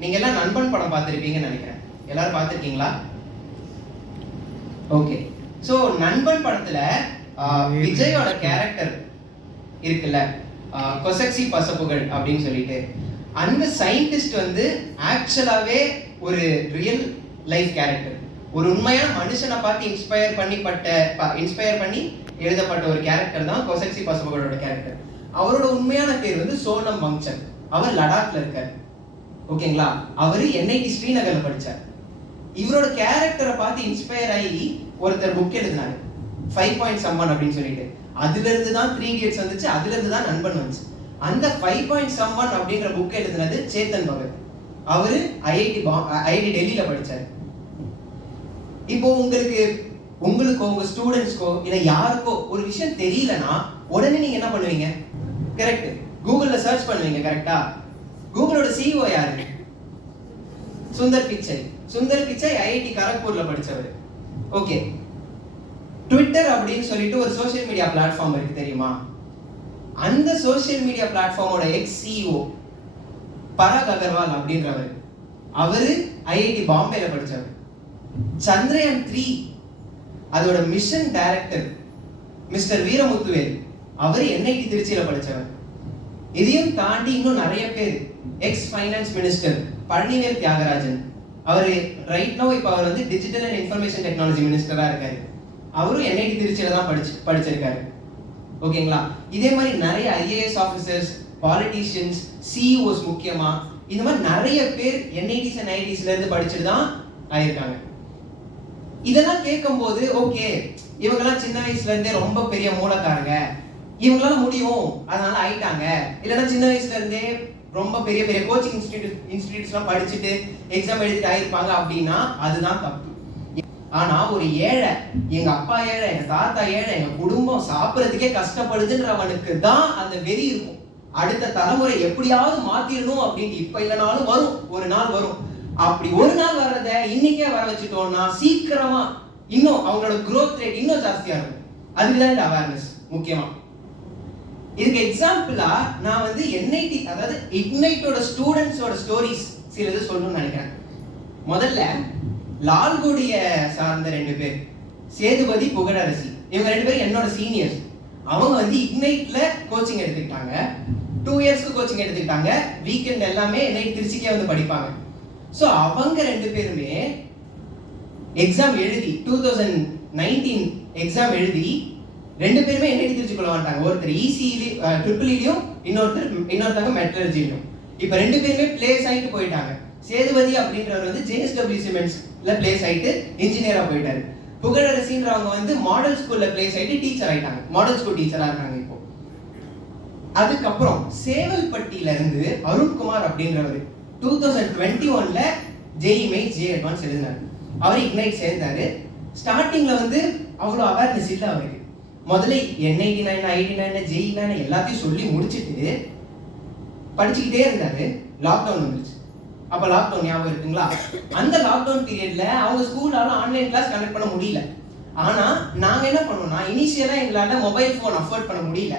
நீங்க எல்லாம் நண்பன் படம் பார்த்திருப்பீங்கன்னு நினைக்கிறேன். எல்லாரும் பார்த்திருக்கீங்களா? ஓகே. ஸோ நண்பன் படத்துல விஜயோட கேரக்டர் இருக்குல்ல, கொசக்சி பசப்புகள் அப்படின்னு சொல்லிட்டு, அந்த சயின்டிஸ்ட் வந்து ஆக்சுவலாவே ஒரு ரியல் லைஃப் கேரக்டர். ஒரு உண்மையான மனுஷனை பார்த்து இன்ஸ்பயர் பண்ணி எழுதப்பட்ட ஒரு கேரக்டர் தான் கொசக்சி பசப்புகளோட கேரக்டர். அவரோட உண்மையான பேர் வந்து சோனம் வங்சக். அவர் லடாக்ல இருக்கார். ஓகேங்களா? அவரு என்ஐடி ஸ்ரீநகர்ல படிச்சார். இவரோட கேரக்டரை பார்த்து இன்ஸ்பயர் ஆகி ஒருத்தர் புக் எழுதினாரு, 5.someone அப்படின்னு சொல்லிட்டு. அதுல இருந்து தான் 3 Idiots வந்துச்சு. அதுல இருந்து தான் நண்பன் வந்துச்சு. அந்த 5.someone அப்படிங்கிற புக் எழுதினது சேத்தன் பகத். அவரு ஐஐடி டெல்லியில படிச்சாரு. இப்போ உங்களுக்கு உங்க ஸ்டூடெண்ட்ஸ்க்கோ இல்ல யாருக்கோ ஒரு விஷயம் தெரியலனா உடனே நீங்க என்ன பண்ணுவீங்க? கரெக்ட், கூகுள்ல சர்ச் பண்ணுவீங்க. கரெக்டா? கூகுளோட சிஇஓ யாரு? சுந்தர் பிச்சை. சுந்தர் பிச்சை ஐஐடி கரக்பூர்ல படிச்சவர். ஓகே. ட்விட்டர் அப்படின்னு சொல்லிட்டு ஒரு சோஷியல் மீடியா பிளாட்ஃபார்ம் இருக்கு, தெரியுமா? அந்த சோஷியல் மீடியா பிளாட்ஃபார்மோட எக்ஸ் சிஇஓ பராக் அகர்வால் அப்படின்றவர். அவரு ஐஐடி பாம்பேல படிச்சவர். சந்திரயான் 3 அதோட மிஷன் டைரக்டர் மிஸ்டர் வீரமுத்துவேல், அவர் என்ஐடி திருச்சியில படிச்சவர். இதையும் தாண்டி இன்னும் நிறைய பேர். Ex finance minister Palanivel Thiagarajan, அவர் ரைட் நோ இப்போ அவர் வந்து டிஜிட்டல் அண்ட் இன்ஃபர்மேஷன் டெக்னாலஜி மினிஸ்டரா இருக்காரு. அவரும் என்ஐடி திருச்சியில தான் படிச்சிருக்காரு. ஓகேங்களா? இதே மாதிரி நிறைய ஐஏஎஸ் ஆஃபீஸர்ஸ், பாலிட்டிஷியன்ஸ், சிஇஓஸ் முக்கியமா இந்த மாதிரி நிறைய பேர் என்ஐடிஸ் அண்ட் ஐஐடிஸ்ல இருந்து படிச்சுட்டு தான் ஆயிருக்காங்க. இதெல்லாம் கேட்கும்போது ஓகே, இவங்கெல்லாம் சின்ன வயசுல இருந்தே ரொம்ப பெரிய மூலக்காரங்க, இவங்களால முடியும் அதனால ஆயிட்டாங்க. இல்லைன்னா சின்ன வயசுல இருந்தே ரொம்ப பெரிய பெரிய கோச்சிங் இன்ஸ்டிடியூட்ஸ்லாம் படிச்சுட்டு எக்ஸாம் எழுதிட்டு ஆயிருப்பாங்க அப்படின்னா அதுதான் தப்பு. ஆனா ஒரு ஏழை, எங்க அப்பா ஏழை, எங்க தாத்தா ஏழை, எங்க குடும்பம் சாப்பிடறதுக்கே கஷ்டப்படுதுன்றவனுக்கு தான் அந்த வெறி இருக்கும். அடுத்த தலைமுறை எப்படியாவது மாத்திரணும் அப்படின்னு இப்ப இல்லைனாலும் வரும், ஒரு நாள் வரும். அப்படி ஒரு நாள் வர்றத இன்னைக்கே வர வச்சுட்டோம்னா சீக்கிரமா இன்னும் அவங்களோட growth ரேட் இன்னும் ஜாஸ்தியா இருக்கும். அதுக்குதான் இந்த அவேர்னஸ் முக்கியமா. இதுக்கு எக்ஸாம்பிளா நான் வந்து என்ஐடி அதாவது இக்னைட்டோட ஸ்டூடெண்ட்ஸோட ஸ்டோரிஸ் சிலது சொல்லணும்னு நினைக்கிறேன். முதல்ல லால்குடிய சார்ந்த 2 பேர், சேதுபதி புகழரசி. இவங்க 2 பேரும் என்னோட சீனியர்ஸ். அவங்க வந்து இக்னைட்ல கோச்சிங் எடுத்துக்கிட்டாங்க. 2 இயர்ஸ்க்கு கோச்சிங் எடுத்துக்கிட்டாங்க. வீக்கெண்ட் எல்லாமே என்ஐடி திருச்சிக்கே வந்து படிப்பாங்க. ஸோ அவங்க 2 பேருமே எக்ஸாம் எழுதி 2019 எக்ஸாம் எழுதி 2 பேருமே என்ஐடி திருச்சிக்குள்ள வந்துட்டாங்க. ஒருத்தர் ட்ரிபிள்இலையும் இன்னொருத்தங்க மெட்டலர்ஜிலையும். இப்போ 2 பேருமே பிளேஸ் ஆகிட்டு போயிட்டாங்க. சேதுபதி அப்படின்றவர் வந்து ஜேஎஸ்டபிள்யூ சிமெண்ட்ஸ்ல பிளேஸ் ஆகிட்டு இன்ஜினியரா போயிட்டாரு. புகழரசின்றவங்க வந்து மாடல் ஸ்கூல்ல பிளேஸ் ஆகிட்டு டீச்சர் ஆயிட்டாங்க. மாடல் ஸ்கூல் டீச்சரா இருக்காங்க இப்போ. அதுக்கப்புறம் சேவல்பட்டியில இருந்து அருண்குமார் அப்படின்றவர் 2021ல ஜேஇ மெயின்ஸ் ஜே அட்வான்ஸ் எழுதினாரு. அவர் இக்னைட் சேர்ந்தாரு. ஸ்டார்டிங்ல வந்து அவ்வளோ அவேர்னஸ் இல்லை அவருக்கு. முதல்ல N99 I99 ஜேஇ எல்லாத்தையும் சொல்லி முடிச்சுட்டு படிச்சுக்கிட்டே இருந்தாரு. லாக்டவுன் வந்துருச்சு. அப்ப லாக்டவுன் ஞாபகம் இருக்குங்களா? அந்த லாக்டவுன் பீரியட்ல அவங்க ஸ்கூலால ஆன்லைன் கிளாஸ் கனெக்ட் பண்ண முடியல. ஆனா நாங்க என்ன பண்ணோம்னா, இனிஷியலா எங்களால மொபைல் போன் அஃபோர்ட் பண்ண முடியல.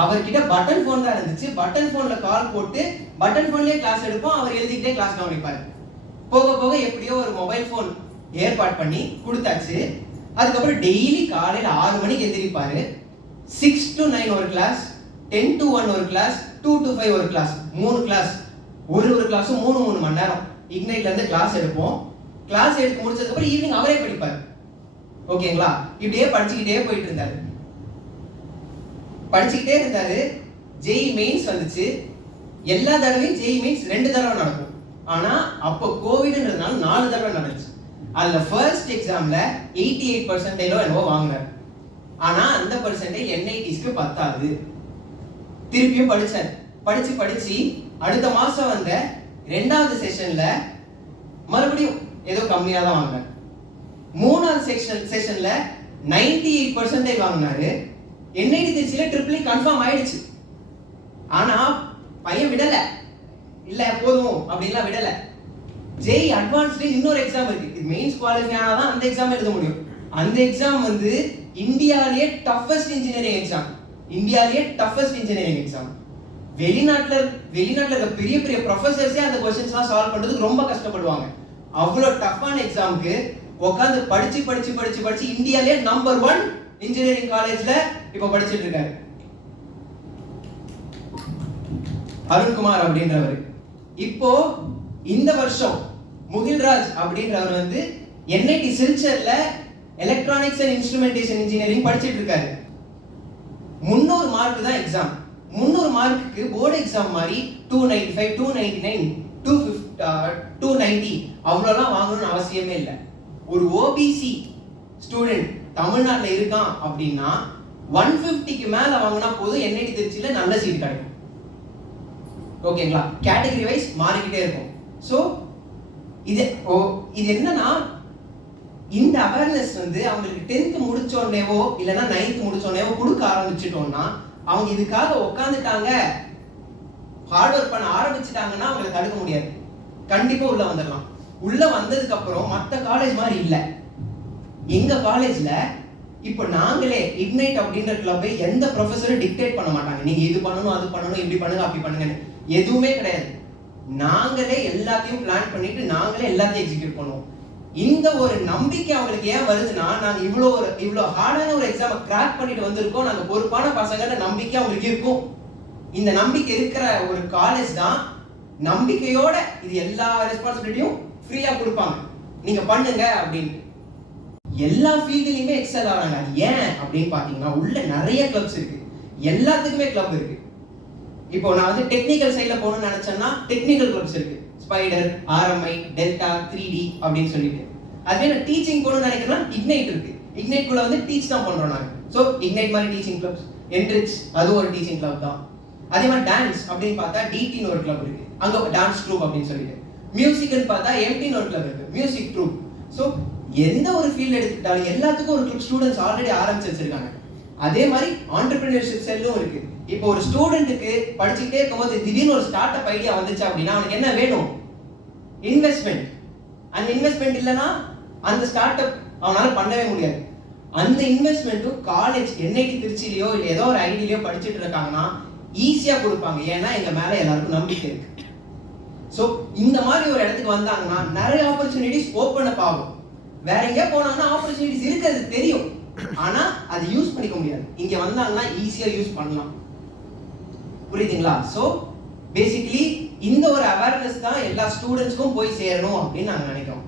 அவர்கிட்ட பட்டன் போன் தான் இருந்துச்சு. பட்டன் போன்ல கால் போட்டு பட்டன் போன்லயே கிளாஸ் எடுப்போம். அவர் எழுதிக்கிட்டே கிளாஸ் கவனிப்பாரு. போக போக எப்படியோ ஒரு மொபைல் போன் ஏற்பாடு பண்ணி கொடுத்தாச்சு. அதுக்கப்புறம் டெய்லி காலையில 6 மணிக்கு எந்திரிப்பாரு. 6 to 9 ஒரு கிளாஸ், 10 to 1 ஒரு கிளாஸ், 2 to 5 ஒரு கிளாஸ், 3 கிளாஸ். ஒரு கிளாஸும் 3 மணி நேரம் இக்னைட்ல இருந்து கிளாஸ் எடுப்போம். கிளாஸ் எடுத்து முடிச்சதுக்கு அப்புறம் ஈவினிங் அவரே படிப்பாரு. ஓகேங்களா? இப்படியே படிச்சுக்கிட்டே போயிட்டு இருந்தாரு. ஜேஇ மெயின்ஸ் வந்துச்சு. எல்லா தடவையும் ஜேஇ மெயின்ஸ் 2 தடவை நடக்கும். ஆனா அப்போ கோவிட்ன்றதுனால 4 தடவை நடந்துச்சு. அதுல ஃபர்ஸ்ட் எக்ஸாம்ல 88% என்னவோ வாங்கினார். ஆனா அந்த பர்சன்டேஜ் என்ஐடிஸ்க்கு பத்தாது. திருப்பியும் படிச்சு அடுத்த மாசம் வந்த 2வது செஷன்ல மறுபடியும் ஏதோ கம்மியா தான் வாங்கினார். 3வது செஷன்ல 98% வாங்கினாரு. என்ஐடி திருச்சியில ட்ரிபிள் கன்ஃபார்ம் ஆயிடுச்சு. ஆனா பையன் விடல, இல்ல போதும் அப்படின்லாம் விடல. ஜேஇ அட்வான்ஸ்ல இன்னொரு எக்ஸாம் இருக்கு. இது மெயின்ஸ் குவாலிஃபை ஆனாதான் அந்த எக்ஸாம் எழுத முடியும். அந்த எக்ஸாம் வந்து இந்தியாவிலேயே டஃபஸ்ட் இன்ஜினியரிங் எக்ஸாம். வெளிநாட்டுல இருக்க பெரிய பெரிய ப்ரொஃபசர்ஸே அந்த கொஸ்டின்ஸ்லாம் சால்வ் பண்றதுக்கு ரொம்ப கஷ்டப்படுவாங்க. அவ்வளோ டஃப்பான எக்ஸாமுக்கு உட்காந்து படிச்சு இந்தியாலே நம்பர் 1 இன்ஜினியரிங் காலேஜ்ல இப்ப படிச்சுட்டு இருக்காரு அருண்குமார் அப்படின்றவர். இப்போ இந்த வருஷம் முகில்ராஜ் அப்படின்றவர் வந்து என்ஐடி சில்சர்ல எலக்ட்ரானிக்ஸ் அண்ட் இன்ஸ்ட்ருமெண்டேஷன் இன்ஜினியரிங் படிச்சுட்டு இருக்காரு. 300 மார்க் தான் எக்ஸாம். 300 மார்க்குக்கு போர்டு எக்ஸாம் மாதிரி 295, 299, 290 அவ்வளோலாம் வாங்கணும்னு அவசியமே இல்லை. ஒரு ஓபிசி ஸ்டூடெண்ட் தமிழ்நாட்டில் இருக்கான் அப்படின்னா 150க்கு மேல வாங்கினா போதும் என்ஐடி திருச்சியில நல்ல சீட் கிடைக்கும். ஓகேங்களா? கேட்டகரி வைஸ் மாறிக்கிட்டே இருக்கும். ஸோ இது என்னன்னா, இந்த அவேர்னஸ் வந்து அவங்களுக்கு 10th முடிச்சோடனேவோ இல்லைன்னா 9th முடிச்சோடனேவோ கொடுக்க ஆரம்பிச்சிட்டோம்னா, அவங்க இதுக்காக உட்காந்துட்டாங்க, ஹார்ட் ஒர்க் பண்ண ஆரம்பிச்சுட்டாங்கன்னா அவங்களை தடுக்க முடியாது. கண்டிப்பா உள்ள வந்துடலாம். உள்ள வந்ததுக்கு அப்புறம் மற்ற காலேஜ் மாதிரி இல்லை. எங்க காலேஜ்ல இப்போ நாங்களே இக்னைட் அப்படின்ற கிளப்பை எந்த ப்ரொஃபஸரும் டிக்டேட் பண்ண மாட்டாங்க. நீங்க இது பண்ணணும், அது பண்ணணும், இப்படி பண்ணுங்க, அப்படி பண்ணுங்கன்னு எதுவுமே கிடையாது. நாங்களே எல்லாத்தையும் பிளான் பண்ணிட்டு நாங்களே எல்லாத்தையும் எக்ஸிக்யூட் பண்ணுவோம். இந்த ஒரு நம்பிக்கை அவங்களுக்கு ஏன் வருதுன்னா, நாங்க இவ்வளோ ஹார்டான ஒரு எக்ஸாமை கிராக் பண்ணிட்டு வந்திருக்கோம், நாங்க பொறுப்பான பசங்கன்ற நம்பிக்கை அவங்களுக்கு இருக்கும். இந்த நம்பிக்கை இருக்கிற ஒரு காலேஜ் தான் நம்பிக்கையோட இது எல்லா ரெஸ்பான்சிபிலிட்டியும் ஃப்ரீயா கொடுப்பாங்க, நீங்க பண்ணுங்க அப்படின்னு. எல்லா ஃபீல்ட்லயுமே எக்ஸல் ஆகிறாங்க. அது ஏன் அப்படின்னு பாத்தீங்கன்னா, உள்ள நிறைய கிளப்ஸ் இருக்கு, எல்லாத்துக்குமே கிளப் இருக்கு. இப்போ நான் வந்து டெக்னிக்கல் சைட்ல போகணும்னு நினைச்சேன்னா டெக்னிக்கல் கிளப்ஸ் இருக்கு, ஸ்பைடர், ஆர்எம்ஐ, டெல்டா, 3D அப்படின்னு சொல்லிட்டு. அதுவே நான் டீச்சிங் போகணும்னு நினைக்கிறேன்னா இக்னைட் இருக்கு. இக்னைட் குள்ள வந்து டீச் தான் பண்றோம் நாங்க. ஸோ இக்னைட் மாதிரி டீச்சிங் கிளப்ஸ், என்ரிச் அது ஒரு டீச்சிங் கிளப் தான். அதே மாதிரி டான்ஸ் அப்படின்னு பார்த்தா டிடின்னு ஒரு கிளப் இருக்கு, அங்க டான்ஸ் ட்ரூப் அப்படின்னு சொல்லிட்டு. மியூசிக்னு பார்த்தா எம்டின்னு ஒரு கிளப் இருக்கு, மியூசிக் ட்ரூப். ஸோ எந்த ஒரு ஃபீல்ட் எடுத்துக்கிட்டாலும் எல்லாத்துக்கும் ஒரு ஸ்டூடெண்ட்ஸ் ஆல்ரெடி ஆரம்பிச்சு வச்சிருக்காங்க. அதே மாதிரி ஆண்டர்பிரினியர்ஷிப் செல்லும் இருக்கு. இப்போ ஒரு ஸ்டூடெண்ட்டுக்கு படிச்சுக்கிட்டே இருக்கும்போது திடீர்னு ஒரு ஸ்டார்ட் அப் ஐடியா வந்துச்சு அப்படின்னா அவனுக்கு என்ன வேணும்? இன்வெஸ்ட்மெண்ட். அந்த இன்வெஸ்ட்மெண்ட் இல்லைன்னா அந்த ஸ்டார்ட் அப் அவனால பண்ணவே முடியாது. அந்த இன்வெஸ்ட்மெண்ட்டும் காலேஜ் என்ஐடி திருச்சியிலையோ இல்லை ஏதோ ஒரு ஐடியிலையோ படிச்சுட்டு இருக்காங்கன்னா ஈஸியா கொடுப்பாங்க. ஏன்னா எங்க மேல எல்லாருக்கும் நம்பிக்கை இருக்கு. ஸோ இந்த மாதிரி ஒரு இடத்துக்கு வந்தாங்கன்னா நிறைய ஆப்பர்ச்சுனிட்டிஸ் ஓப்பன் அப் ஆகும். வேற எங்கேயா போனாங்கன்னா ஆப்பர்ச்சுனிட்டிஸ் இருக்கிறது தெரியும், ஆனா அது யூஸ் பண்ணிக்க முடியாது. இங்க வந்தாங்கன்னா ஈஸியா யூஸ் பண்ணலாம். புரியுதுங்களா? ஸோ பேசிக்கலி இந்த ஒரு அவேர்னஸ் தான் எல்லா ஸ்டூடெண்ட்ஸ்க்கும் போய் சேரணும் அப்படின்னு நாங்கள் நினைக்கிறோம்.